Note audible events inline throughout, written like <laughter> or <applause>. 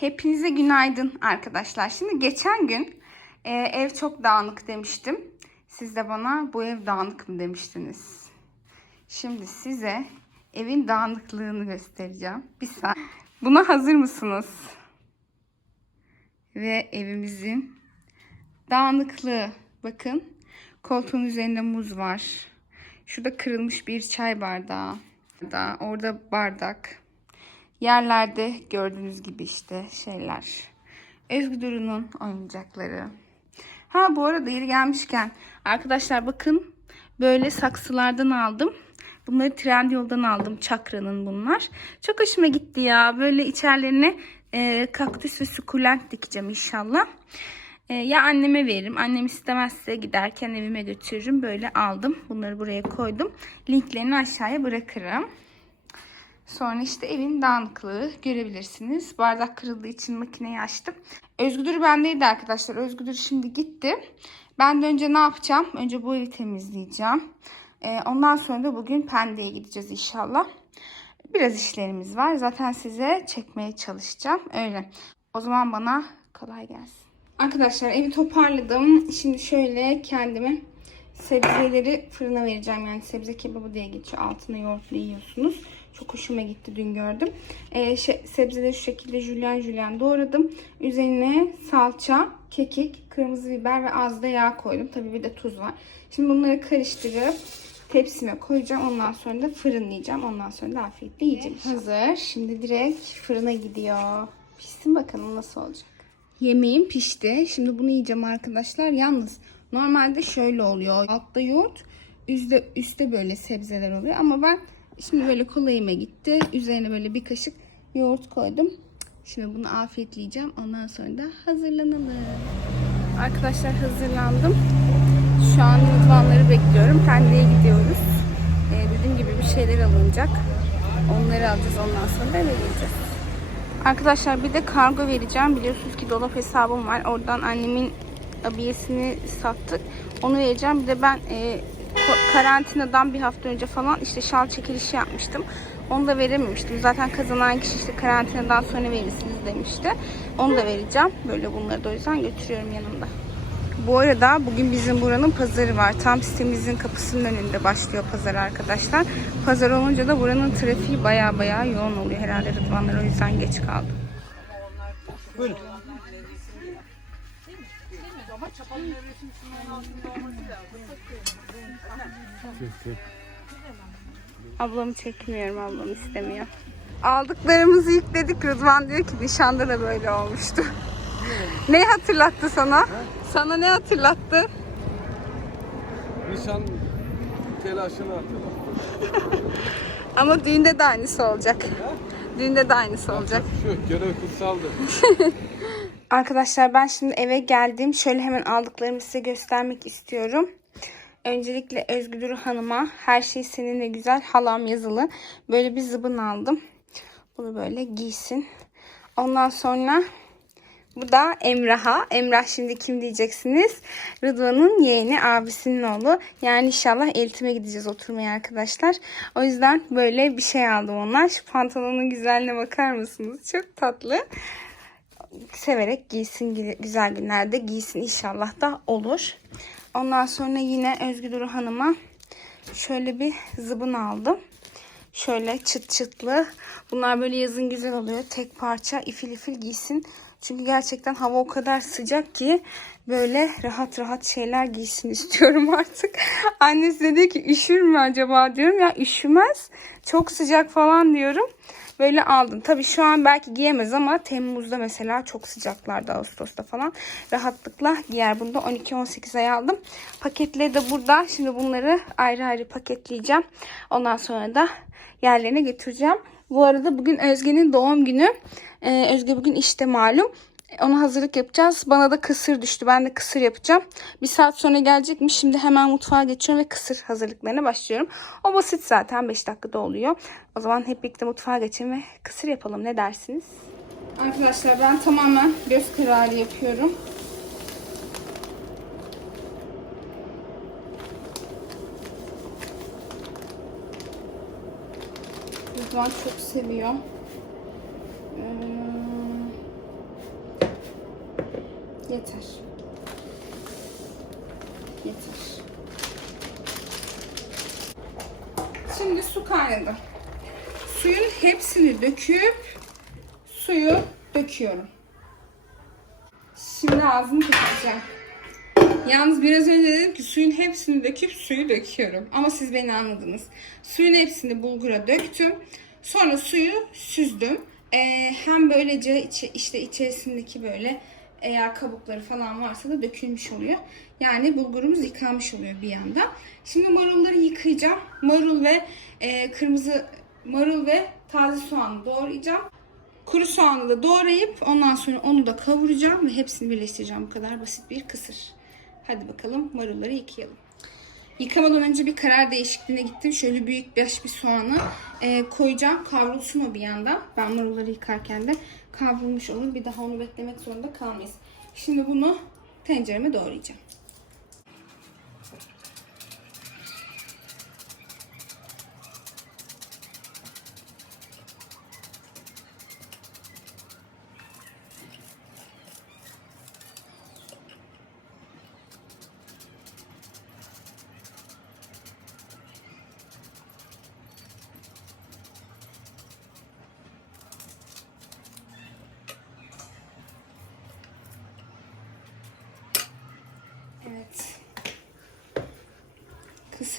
Hepinize günaydın arkadaşlar. Şimdi geçen gün e, ev çok dağınık demiştim. Siz de bana bu ev dağınık mı demiştiniz. Şimdi size evin dağınıklığını göstereceğim. Bir saniye. Buna hazır mısınız? Ve evimizin dağınıklığı. Bakın koltuğun üzerinde muz var. Şurada kırılmış bir çay bardağı. Da, orada bardak. Yerlerde gördüğünüz gibi işte şeyler. Özgü Duru'nun oyuncakları. Ha bu arada yeri gelmişken arkadaşlar bakın böyle saksılardan aldım. Bunları Trendyol'dan aldım. Çakra'nın bunlar. Çok hoşuma gitti ya. Böyle içerilerine e, kaktüs ve sukulent dikeceğim inşallah. E, ya anneme veririm. Annem istemezse giderken evime götürürüm. Böyle aldım. Bunları buraya koydum. Linklerini aşağıya bırakırım. Sonra işte evin dağınıklığı görebilirsiniz. Bardak kırıldığı için makineyi açtım. Özgüdür bendeydi arkadaşlar. Özgüdür şimdi gitti. Ben de önce ne yapacağım? Önce bu evi temizleyeceğim. Ee, ondan sonra da bugün Pendik'e gideceğiz inşallah. Biraz işlerimiz var. Zaten size çekmeye çalışacağım. Öyle. O zaman bana kolay gelsin. Arkadaşlar evi toparladım. Şimdi şöyle kendime sebzeleri fırına vereceğim. Yani sebze kebabı diye geçiyor. Altına yoğurtla yiyorsunuz. Çok hoşuma gitti dün gördüm. Ee, şey, sebzeleri şu şekilde jülyen jülyen doğradım. Üzerine salça, kekik, kırmızı biber ve az da yağ koydum. Tabii bir de tuz var. Şimdi bunları karıştırıp tepsime koyacağım. Ondan sonra da fırınlayacağım. Ondan sonra da afiyetle yiyeceğim. Hazır. Şimdi direkt fırına gidiyor. Pişsin bakalım nasıl olacak. Yemeğim pişti. Şimdi bunu yiyeceğim arkadaşlar. Yalnız normalde şöyle oluyor. Altta yoğurt, üstte, üstte böyle sebzeler oluyor. Ama ben şimdi böyle kolayıma gitti. Üzerine böyle bir kaşık yoğurt koydum. Şimdi bunu afiyetle yiyeceğim. Ondan sonra da hazırlanalım. Arkadaşlar hazırlandım. Şu an mutfağları bekliyorum. Pendik'e gidiyoruz. Ee, dediğim gibi bir şeyler alınacak. Onları alacağız. Ondan sonra da eve geleceğiz. Arkadaşlar bir de kargo vereceğim. Biliyorsunuz ki dolap hesabım var. Oradan annemin abiyesini sattık. Onu vereceğim. Bir de ben e, karantinadan bir hafta önce falan işte şal çekilişi yapmıştım. Onu da verememiştim. Zaten kazanan kişi işte karantinadan sonra verirsiniz demişti. Onu da vereceğim. Böyle bunları da o yüzden götürüyorum yanımda. Bu arada bugün bizim buranın pazarı var. Tam sitemizin kapısının önünde başlıyor pazar arkadaşlar. Pazar olunca da buranın trafiği baya baya yoğun oluyor herhalde Rıdvanlar o yüzden geç kaldı. Buyurun. Ablamı çekmiyorum ablam istemiyor. Aldıklarımızı yükledik Rıdvan diyor ki nişanda da böyle olmuştu. <laughs> ne hatırlattı sana? Sana ne hatırlattı? Nişan telaşını hatırlattı. <laughs> Ama düğünde de aynısı olacak. Düğünde de aynısı olacak. Şu görev kutsaldı. <laughs> Arkadaşlar ben şimdi eve geldim. Şöyle hemen aldıklarımı size göstermek istiyorum. Öncelikle Özgür Hanım'a her şey seninle güzel halam yazılı. Böyle bir zıbın aldım. Bunu böyle giysin. Ondan sonra bu da Emrah'a. Emrah şimdi kim diyeceksiniz? Rıdvan'ın yeğeni abisinin oğlu. Yani inşallah eltime gideceğiz oturmaya arkadaşlar. O yüzden böyle bir şey aldım onlar. Şu pantolonun güzelliğine bakar mısınız? Çok tatlı severek giysin güzel günlerde giysin inşallah da olur. Ondan sonra yine Özgür Duru Hanım'a şöyle bir zıbın aldım. Şöyle çıt çıtlı. Bunlar böyle yazın güzel oluyor. Tek parça ifil ifil giysin. Çünkü gerçekten hava o kadar sıcak ki böyle rahat rahat şeyler giysin istiyorum <laughs> artık. Annesi de diyor ki üşür mü acaba diyorum. Ya üşümez. Çok sıcak falan diyorum. Böyle aldım. Tabii şu an belki giyemez ama Temmuz'da mesela çok sıcaklarda Ağustos'ta falan rahatlıkla giyer. Bunu da 12-18 ay aldım. Paketleri de burada. Şimdi bunları ayrı ayrı paketleyeceğim. Ondan sonra da yerlerine götüreceğim. Bu arada bugün Özge'nin doğum günü. Ee, Özge bugün işte malum. Ona hazırlık yapacağız. Bana da kısır düştü. Ben de kısır yapacağım. Bir saat sonra gelecekmiş. Şimdi hemen mutfağa geçiyorum ve kısır hazırlıklarına başlıyorum. O basit zaten. 5 dakikada oluyor. O zaman hep birlikte mutfağa geçelim ve kısır yapalım. Ne dersiniz? Arkadaşlar ben tamamen göz kararı yapıyorum. Rıdvan çok seviyor. Ee, Yeter. Yeter. Şimdi su kaynadı. Suyun hepsini döküp suyu döküyorum. Şimdi ağzını kapatacağım. Yalnız biraz önce dedim ki suyun hepsini döküp suyu döküyorum. Ama siz beni anladınız. Suyun hepsini bulgura döktüm. Sonra suyu süzdüm. Ee, hem böylece içi, işte içerisindeki böyle eğer kabukları falan varsa da dökülmüş oluyor. Yani bulgurumuz yıkanmış oluyor bir yandan. Şimdi marulları yıkayacağım. Marul ve e, kırmızı marul ve taze soğanı doğrayacağım. Kuru soğanı da doğrayıp ondan sonra onu da kavuracağım ve hepsini birleştireceğim. Bu kadar basit bir kısır. Hadi bakalım marulları yıkayalım. Yıkamadan önce bir karar değişikliğine gittim. Şöyle büyük yaş bir soğanı e, koyacağım. Kavrulsun o bir yandan. Ben marulları yıkarken de kavrulmuş olur. Bir daha onu beklemek zorunda kalmayız. Şimdi bunu tencereme doğrayacağım.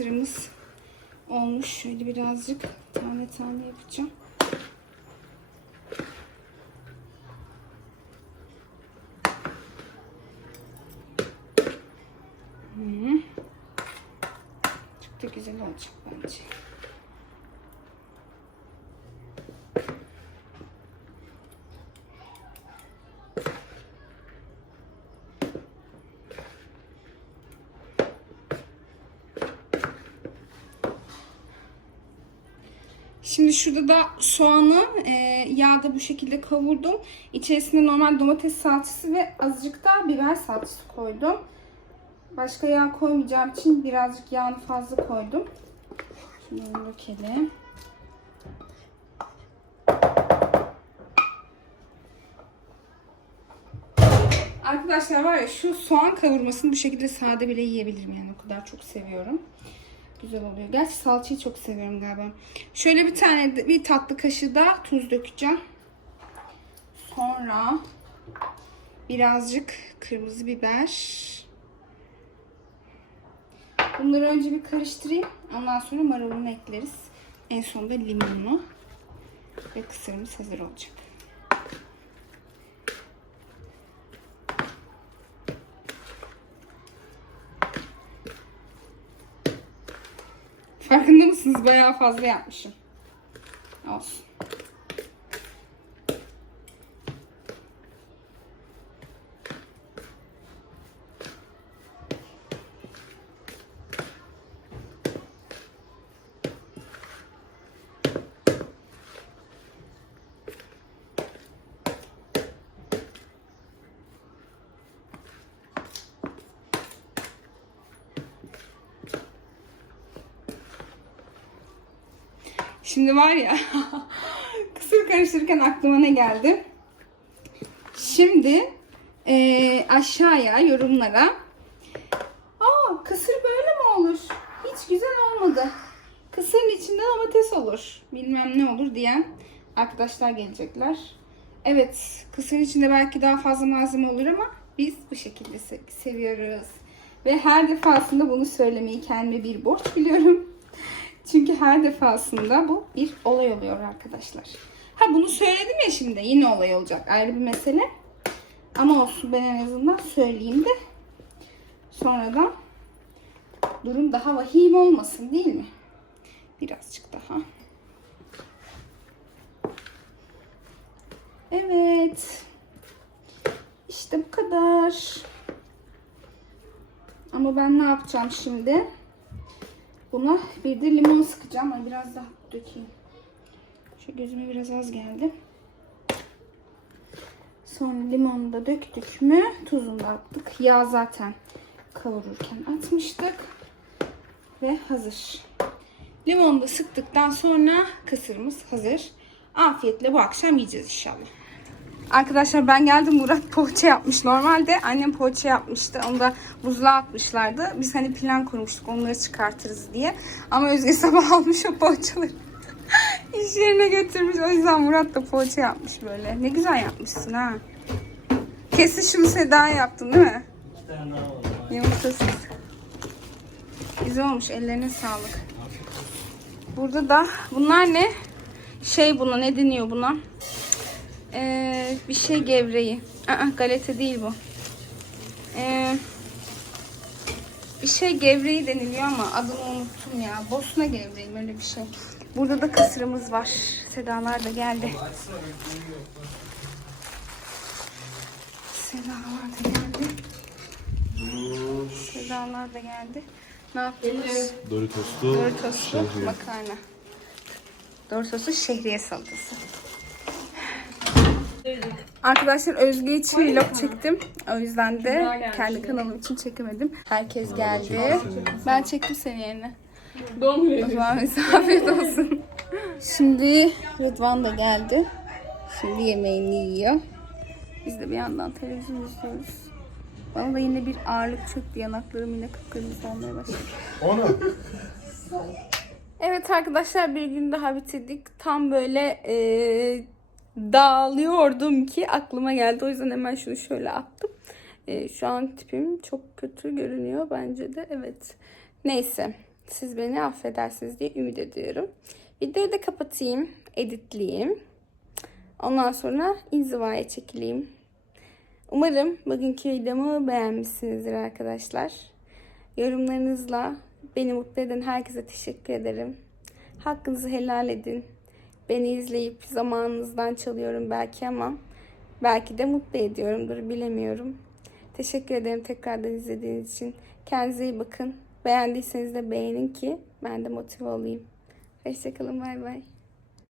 Kısırımız olmuş. Şöyle birazcık tane tane yapacağım. Hı. Çok da güzel olacak bence. Şimdi şurada da soğanı e, yağda bu şekilde kavurdum. İçerisine normal domates salçası ve azıcık da biber salçası koydum. Başka yağ koymayacağım için birazcık yağını fazla koydum. Şimdi dökelim. Arkadaşlar var ya şu soğan kavurmasını bu şekilde sade bile yiyebilirim yani o kadar çok seviyorum. Güzel oluyor. Gerçi salçayı çok seviyorum galiba. Şöyle bir tane bir tatlı kaşığı da tuz dökeceğim. Sonra birazcık kırmızı biber. Bunları önce bir karıştırayım. Ondan sonra marulunu ekleriz. En sonunda limonunu. Ve kısırımız hazır olacak. Mısınız? Bayağı fazla yapmışım. Olsun. Şimdi var ya <laughs> kısır karıştırırken aklıma ne geldi? Şimdi eee, aşağıya yorumlara Aa kısır böyle mi olur? Hiç güzel olmadı. Kısırın içinde domates olur. Bilmem ne olur diyen arkadaşlar gelecekler. Evet kısırın içinde belki daha fazla malzeme olur ama biz bu şekilde se- seviyoruz. Ve her defasında bunu söylemeyi kendime bir borç biliyorum. Çünkü her defasında bu bir olay oluyor arkadaşlar. Ha bunu söyledim ya şimdi yine olay olacak ayrı bir mesele. Ama olsun ben en azından söyleyeyim de sonradan durum daha vahim olmasın değil mi? Birazcık daha. Evet. İşte bu kadar. Ama ben ne yapacağım şimdi? Buna bir de limon sıkacağım. Ay biraz daha dökeyim. Şu gözüme biraz az geldi. Sonra limonu da döktük mü tuzunu da attık. Yağ zaten kavururken atmıştık. Ve hazır. Limonu da sıktıktan sonra kısırımız hazır. Afiyetle bu akşam yiyeceğiz inşallah. Arkadaşlar ben geldim Murat poğaça yapmış. Normalde annem poğaça yapmıştı. Onu da buzluğa atmışlardı. Biz hani plan kurmuştuk onları çıkartırız diye. Ama Özge <laughs> sabah almış o poğaçaları. <laughs> İş yerine götürmüş. O yüzden Murat da poğaça yapmış böyle. Ne güzel yapmışsın ha. Kesin şunu Seda yaptın değil mi? Yumurtasız. Güzel olmuş. Ellerine sağlık. Burada da bunlar ne? Şey buna ne deniyor buna? Ee, bir şey gevreği. Aa, galeta değil bu. Ee, bir şey gevreği deniliyor ama adını unuttum ya. Bosna gevreği öyle bir şey. Burada da kısırımız var. Sedalar da geldi. Sedalar da geldi. Sedalar da geldi. Ne yapıyoruz? Doritoslu Doritoslu şehriye. makarna. Doritoslu şehriye salatası. Arkadaşlar Özge için vlog çektim. O yüzden de kendi kanalım için çekemedim. Herkes geldi. Ben çektim seni yerine. O zaman misafir olsun. Şimdi Rıdvan da geldi. Şimdi yemeğini yiyor. Biz de bir yandan televizyon izliyoruz. Bana da yine bir ağırlık çöktü. Yanaklarım yine kıpkırmızı olmaya başladı. Onu. Evet arkadaşlar bir gün daha bitirdik. Tam böyle eee, dağılıyordum ki aklıma geldi. O yüzden hemen şunu şöyle attım. Eee, şu an tipim çok kötü görünüyor bence de. Evet. Neyse. Siz beni affedersiniz diye ümit ediyorum. Videoyu da kapatayım. Editleyeyim. Ondan sonra inzivaya çekileyim. Umarım bugünkü videomu beğenmişsinizdir arkadaşlar. Yorumlarınızla beni mutlu eden herkese teşekkür ederim. Hakkınızı helal edin. Beni izleyip zamanınızdan çalıyorum belki ama belki de mutlu ediyorumdur bilemiyorum. Teşekkür ederim tekrardan izlediğiniz için. Kendinize iyi bakın. Beğendiyseniz de beğenin ki ben de motive olayım. Hoşçakalın bay bay.